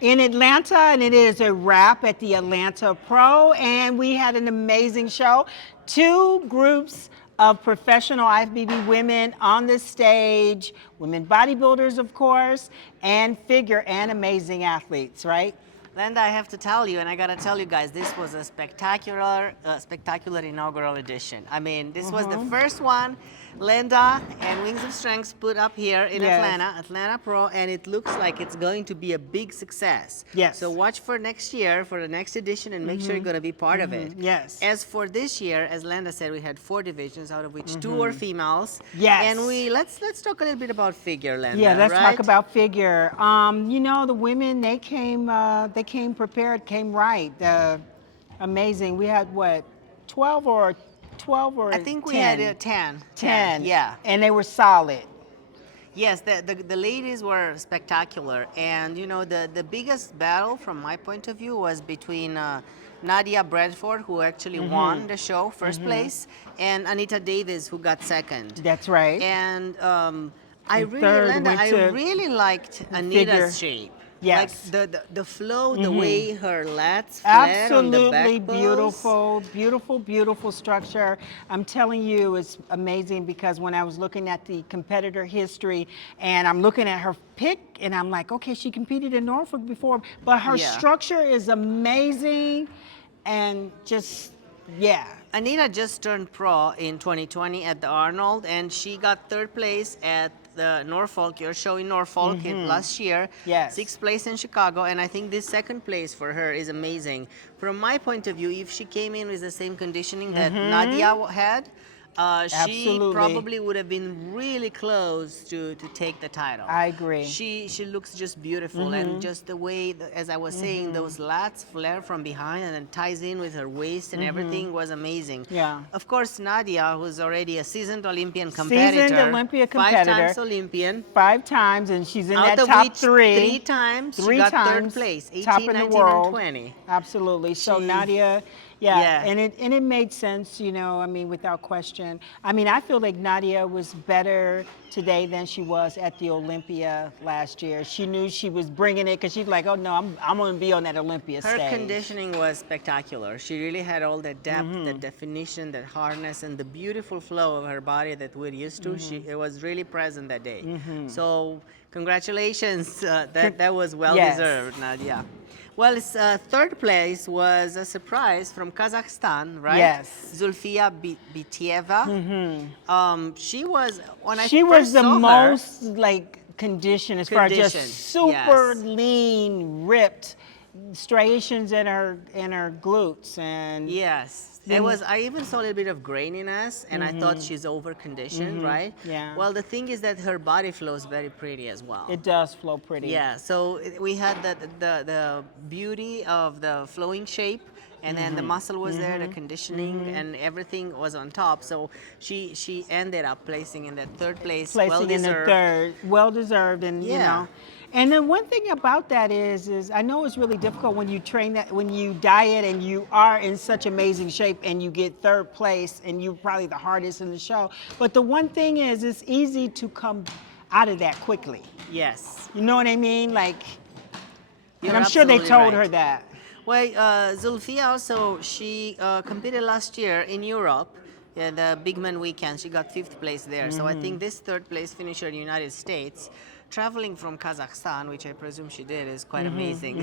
in Atlanta, and it is a wrap at the Atlanta Pro, and we had an amazing show. Two groups of professional IFBB women on the stage, women bodybuilders, of course, and figure and amazing athletes, right? Lenda, I have to tell you, and I gotta tell you guys, this was a spectacular inaugural edition. I mean, this was the first one Lenda and Wings of Strength put up here in Yes. Atlanta Pro, and it looks like it's going to be a big success. Yes. So watch for next year, for the next edition, and make sure you're gonna be part of it. Yes. As for this year, as Lenda said, we had 4 divisions, out of which 2 were females. Yes. And let's talk a little bit about figure, Lenda. Yeah, let's right? talk about figure. You know, the women, they came prepared, came right. Amazing. We had what, 12 or I think 10? we had 10. 10. Yeah. And they were solid. Yes, the ladies were spectacular, and you know the biggest battle from my point of view was between Nadia Bradford, who actually won the show, first place, and Anita Davis, who got second. That's right. And I really, third Lenda, went I to really liked figure. Anita's shape. Yes. Like the flow, the way her lats flat on the back Absolutely pose. beautiful, beautiful, beautiful structure. I'm telling you, it's amazing because when I was looking at the competitor history and I'm looking at her pick and I'm like, okay, she competed in Norfolk before, but her Yeah. structure is amazing and just, yeah. Anita just turned pro in 2020 at the Arnold, and she got 3rd place at the Norfolk, your show in Norfolk last year. Yes. 6th place in Chicago, and I think this 2nd place for her is amazing. From my point of view, if she came in with the same conditioning that Nadia had, she Absolutely. probably would have been really close to take the title. I agree. She looks just beautiful, and just the way, as I was saying, those lats flare from behind and then ties in with her waist and everything was amazing. Yeah. Of course, Nadia, who's already a seasoned Olympian competitor, Seasoned Olympia competitor. 5 times Olympian, 5 times, and she's in out that of top which 3. 3 times she 3 got times, 3rd place, 18, top in the 19, world. and 20. Absolutely. So She- Nadia, Yeah. and it made sense, you know, I mean, without question. I mean, I feel like Nadia was better today than she was at the Olympia last year. She knew she was bringing it because she's like, oh no, I'm going to be on that Olympia Her stage. conditioning was spectacular. She really had all that depth, that definition, that hardness, and the beautiful flow of her body that we're used to. It was really present that day. So congratulations, that was well deserved, Nadia. Well, 3rd place was a surprise from Kazakhstan, right? Yes. Zulfia Bitieva. She was when I She first was the saw her, most like conditioned as far as Conditioned, just super yes. lean, ripped, striations in her glutes, and Yes. It was. I even saw a little bit of graininess, and I thought she's over conditioned, right? Yeah. Well, the thing is that her body flows very pretty as well. it does flow pretty. Yeah. So we had the beauty of the flowing shape, and then the muscle was there, the conditioning, and everything was on top. So she ended up placing in that 3rd place, well Placing in the deserved. 3rd, well deserved, and you Yeah. know. And then one thing about that is I know it's really difficult when you train that, when you diet and you are in such amazing shape and you get 3rd place and you're probably the hardest in the show. But the one thing is it's easy to come out of that quickly. Yes. You know what I mean? Like, You're and I'm sure they absolutely told right. her that. Well, Zulfia also, she competed last year in Europe, the Big Man Weekend. She got 5th place there. So I think this 3rd place finisher in the United States, traveling from Kazakhstan, which I presume she did, is quite amazing.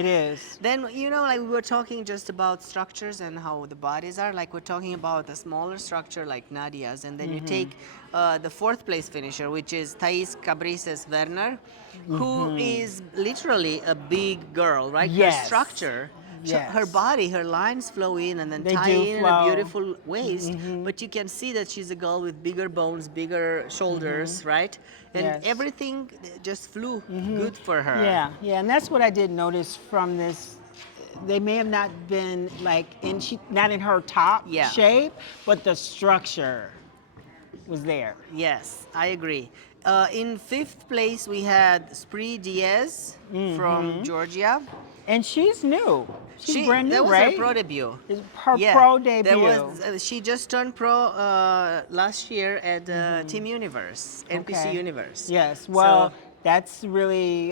It is. Then, you know, like we were talking just about structures and how the bodies are, like we're talking about a smaller structure like Nadia's, and then you take the 4th place finisher, which is Thais Cabrices Werner, who is literally a big girl, right? Yes. Her structure, Yes. her body, her lines flow in and then They tie do in flow. a beautiful waist, but you can see that she's a girl with bigger bones, bigger shoulders, right? And Yes. everything just flew good for her. Yeah, and that's what I did notice from this. They may have not been like not in her top Yeah. shape, but the structure was there. Yes, I agree. In 5th place, we had Spree Diaz from Georgia. And she's new. She's brand new, that was right? her pro debut. It's her Yeah, pro that debut. was, she just turned pro last year at Team Universe, NPC Okay. Universe. Yes. Well, So, That's really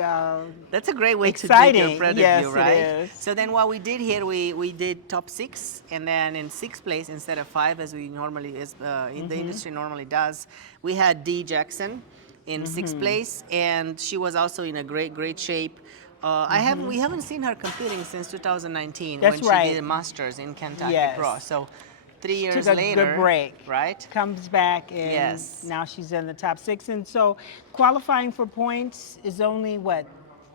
That's a great way to take your exciting. preview, Yes, it right? is. So then what we did here, we did top 6, and then in 6th place instead of 5 as we normally is in the industry normally does, we had Dee Jackson in 6th place, and she was also in a great shape. We haven't seen her competing since 2019 That's when she right. did a Masters in Kentucky Yes. Pro. So 3 Took years a later, good break. right? Comes back and Yes. now she's in the top 6. And so qualifying for points is only what,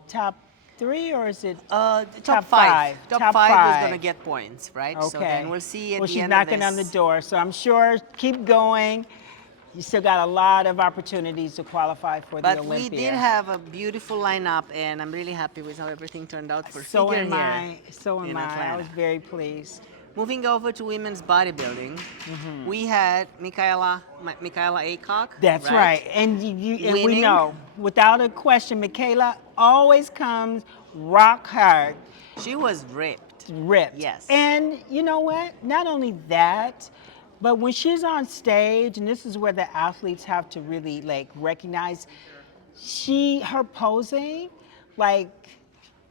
top 3 or is it Top five? 5. Top Top 5 is going to five. get points, right? Okay. So then we'll see at well, the she's end of knocking on the this. door, so I'm sure keep going. You still got a lot of opportunities to qualify for the But Olympia. we did have a beautiful lineup, and I'm really happy with how everything turned out for so figure am here I. So am in I. I Atlanta. was very pleased. Moving over to women's bodybuilding, we had Michaela Aycock. That's right. And and we Winning. know, without a question, Michaela always comes rock hard, She was ripped. ripped. Yes. And you know what? Not only that, but when she's on stage, and this is where the athletes have to really like recognize, her posing, like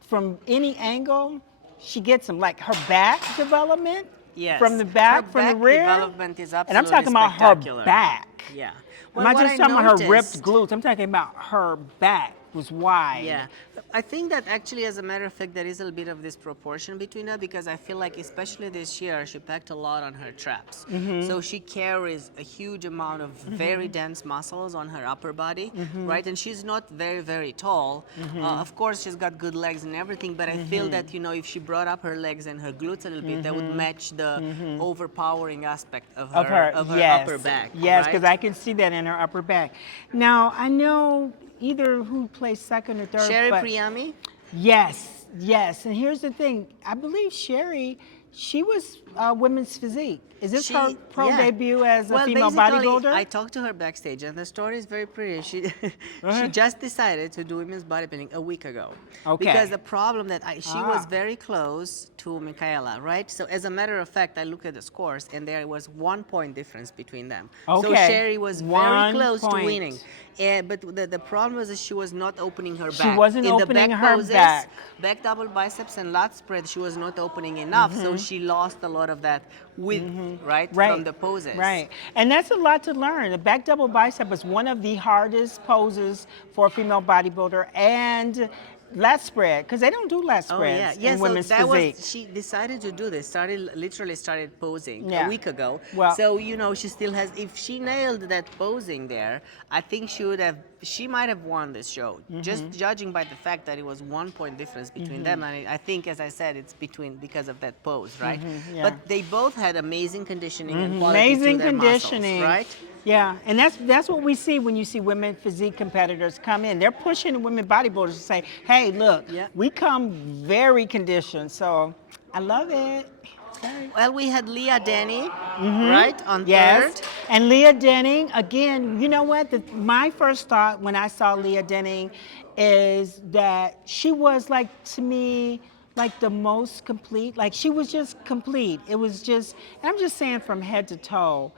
from any angle, she gets them. Like her back development, Yes. from the back, Her from the back rear. development is And I'm absolutely talking about her spectacular. back. Yeah. I'm Well, not what just I talking about her ripped noticed- glutes. I'm talking about her back was wide. Yeah, I think that actually, as a matter of fact, there is a bit of disproportion between her because I feel like, especially this year, she packed a lot on her traps. So she carries a huge amount of very dense muscles on her upper body, right? And she's not very tall. Of course, she's got good legs and everything, but I feel that, if she brought up her legs and her glutes a little bit, that would match the overpowering aspect of her, yes. upper back. Yes, because right? I can see that in her upper back. Now, I know either who placed second or third. Sherry but Priami? Yes. And here's the thing. I believe Sherry, she was women's physique. Is this her pro yeah. debut as a Well, female basically, bodybuilder? I talked to her backstage, and the story is very pretty. She Uh-huh. just decided to do women's bodybuilding a week ago. Okay. Because the problem that she was Ah. very close to Michaela, right? So as a matter of fact, I looked at the scores, and there was 1 point difference between them. So Okay. Sherry was very 1 close point. to winning. But the problem was that she was not opening her back. She wasn't in opening the back her poses, back. back double biceps and lat spread, she was not opening enough, so she lost a lot of that width, right, from the poses. Right. And that's a lot to learn. The back double bicep is one of the hardest poses for a female bodybuilder, and lat spread, because they don't do lat Oh yeah, spreads yeah. in So women's that physique. was she decided to do this. Literally started posing Yeah. a week ago. Well- so she still has. If she nailed that posing there, I think she would have. She might have won this show. Just judging by the fact that it was 1 point difference between them, and I think, as I said, it's because of that pose, right? Yeah. But they both had amazing conditioning and quality Amazing to their conditioning, muscles, right? Yeah, and that's what we see when you see women physique competitors come in. They're pushing the women bodybuilders to say, "Hey, look, Yeah. we come very conditioned." So I love it. Okay. Well, we had Leah Denny, right, on Yes, third. and Leah Denning, again, you know what? My first thought when I saw Leah Denning is that she was like, to me, like the most complete. Like she was just complete. It was just, and I'm just saying from head to toe,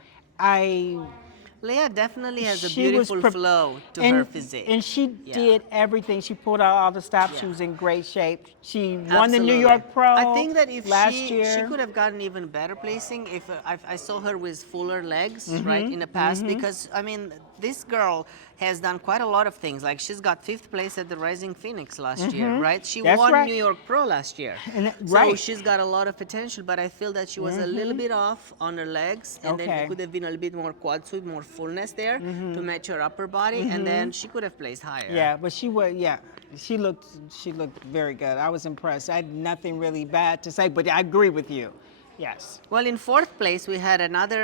Leah definitely has a she was beautiful flow to and, her physique. And she Yeah. did everything. She pulled out all the stops. She Yeah. was in great shape. She won the Absolutely. New York Pro I think that if last she year. could have gotten even better placing if I saw her with fuller legs, right, in the past, because I mean this girl has done quite a lot of things. Like she's got 5th place at the Rising Phoenix last year, right? She That's won right. New York Pro last year, so right. she's got a lot of potential. But I feel that she was a little bit off on her legs, and then Okay. it could have been a little bit more quad sweep, more fullness there to match her upper body, and then she could have placed higher. Yeah, but she was. Yeah, she looked very good. I was impressed. I had nothing really bad to say, but I agree with you. Yes. Well, in 4th place, we had another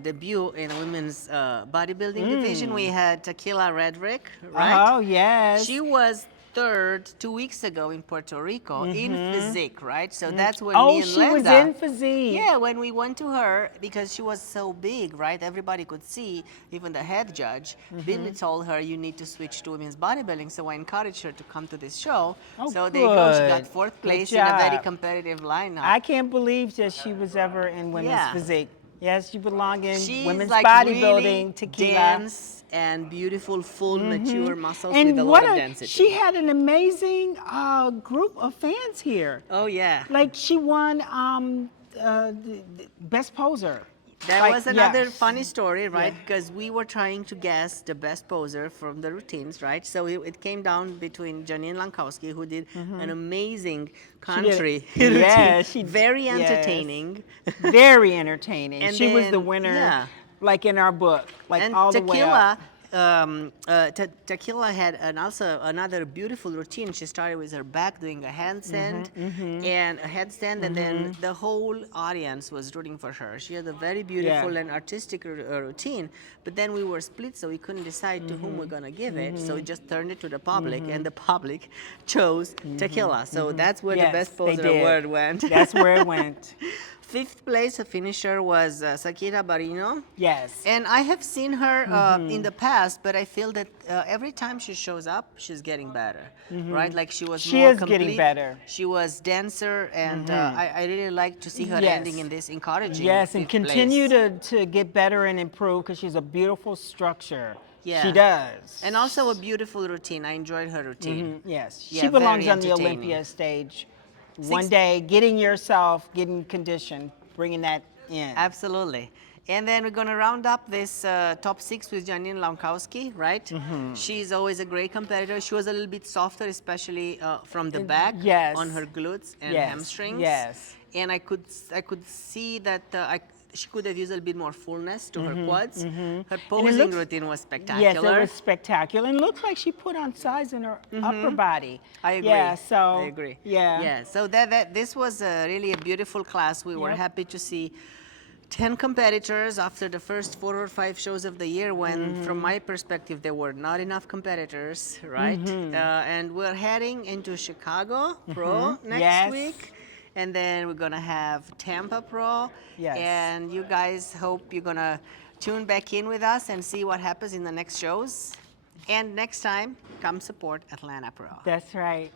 debut in the women's bodybuilding division. We had Tequila Redrick, right? Oh yes. She was 3rd 2 weeks ago in Puerto Rico in physique, right? So that's when Oh, me and she was Lenda, in physique. Yeah, when we went to her, because she was so big, right? Everybody could see, even the head judge. Billy told her, you need to switch to women's bodybuilding. So I encouraged her to come to this show. Oh, so there you go. She got good. 4th Good place in a very job. competitive lineup. I can't believe that she was ever in women's Yeah. physique. Yes, you belong in She's women's like bodybuilding, really tequila. dense and beautiful, full, mature muscles with And a what lot of a, density. she had an amazing group of fans here. Oh yeah. Like she won the best poser. That Like, was another yes. funny story, right? Yeah. Because we were trying to guess the best poser from the routines, right? So it came down between Janine Lankowski, who did an amazing She did. country routine, Yeah, she very yes. entertaining. Very entertaining. And She was the then, winner, yeah. like in our book, like And all the way up. Tequila had also another beautiful routine. She started with her back doing a handstand and a headstand, and then the whole audience was rooting for her. She had a very beautiful and artistic routine, but then we were split, so we couldn't decide to whom we're gonna give it. So we just turned it to the public, and the public chose Tequila. So that's where the Yes, Best they Poser did. award went. That's where it went. Fifth place finisher was Sakira Barino. Yes. And I have seen her in the past, but I feel that every time she shows up, she's getting better, right? Like she was She more is complete. getting better. She was denser, and I really like to see her Yes. ending in this encouraging. Yes, and fifth continue place. to get better and improve because she's a beautiful structure. Yeah. She does. And also a beautiful routine. I enjoyed her routine. Yes, Yeah, she belongs very on the entertaining. Olympia stage. One day, getting yourself, getting conditioned, bringing that in. Absolutely. And then we're going to round up this top 6 with Janine Lankowski, right? She's always a great competitor. She was a little bit softer, especially from the back, yes. on her glutes and Yes, hamstrings. yes. And I could see that she could have used a little bit more fullness to her quads. Her posing routine was spectacular. Yes, it was spectacular. And looks like she put on size in her upper body. I agree. Yeah, so. I agree. Yeah. Yeah. So this was really a beautiful class. We were Yep. happy to see 10 competitors after the first 4 or 5 shows of the year when, from my perspective, there were not enough competitors, right? And we're heading into Chicago Pro next Yes. week. And then we're going to have Tampa Pro. Yes. And you guys hope you're going to tune back in with us and see what happens in the next shows. And next time, come support Atlanta Pro. That's right.